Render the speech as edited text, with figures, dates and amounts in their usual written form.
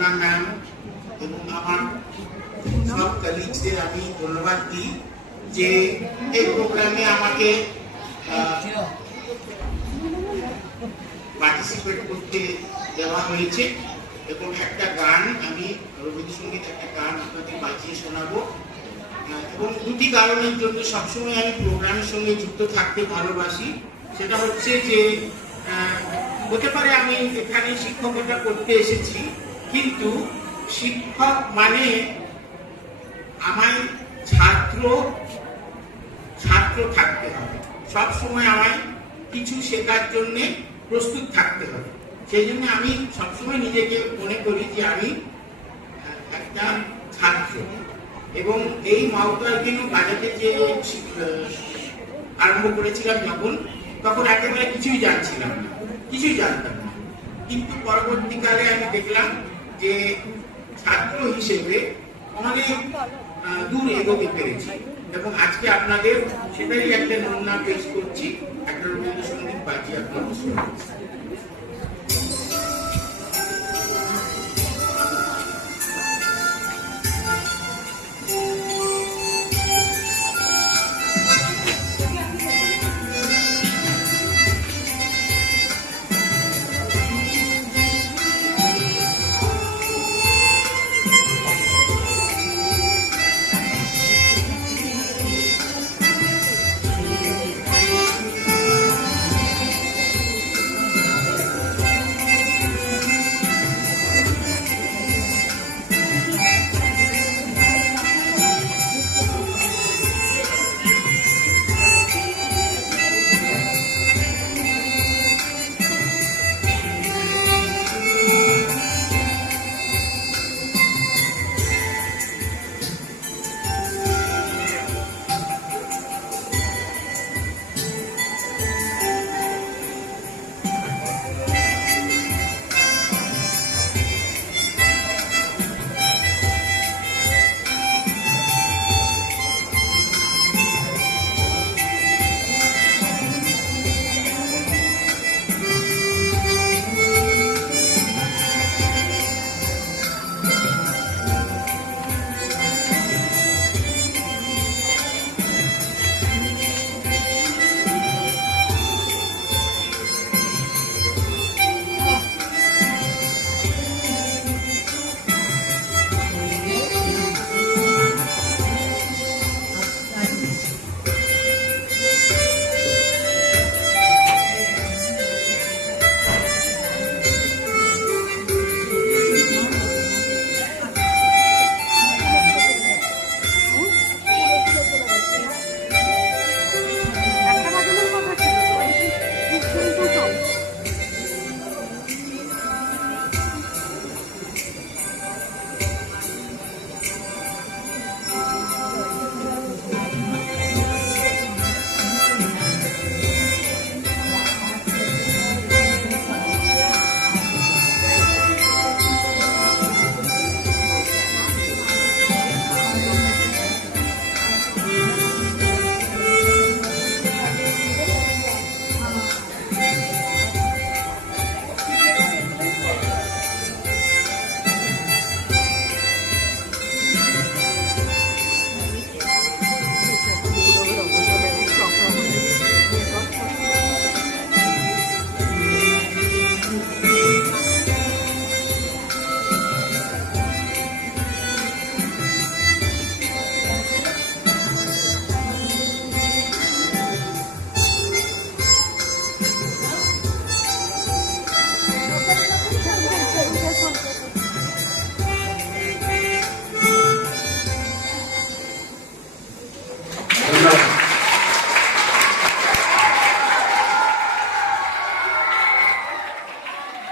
Ma'am এবং আমার সব কলিগসদের আমি ধন্যবাদ দিই যে এই প্রোগ্রামে আমাকে পার্টিসিপেট করতে দেওয়া হয়েছে এবং একটা গান আমি রবীন্দ্রসঙ্গীত একটা গান আপনাদের বাজিয়ে শোনাবো এবং দুটি কারণের জন্য সবসময় আমি প্রোগ্রামের সঙ্গে যুক্ত থাকতে ভালোবাসি। সেটা হচ্ছে যে হতে পারে আমি এখানে শিক্ষকতা করতে এসেছি, কিন্তু শিক্ষক মানে আমায় ছাত্র থাকতে হবে, সবসময় আমায় কিছু শেখার জন্য প্রস্তুত থাকতে হবে। সেই জন্য আমি সবসময় নিজেকে মনে করি যে আমি একটা ছাত্র। এবং এই মাউথওয়ার্কিং বাজাতে যে আরম্ভ করেছিলাম তখন একেবারে কিছুই জানতাম না, কিন্তু পরবর্তীকালে আমি দেখলাম যে ছাত্র হিসেবে অনেক দূর এগোতে পেরেছি এবং আজকে আপনাদের সেটাই একটা নমুনা পেশ করছি, একটা রবীন্দ্রসঙ্গীত বাজিয়ে আপনাদের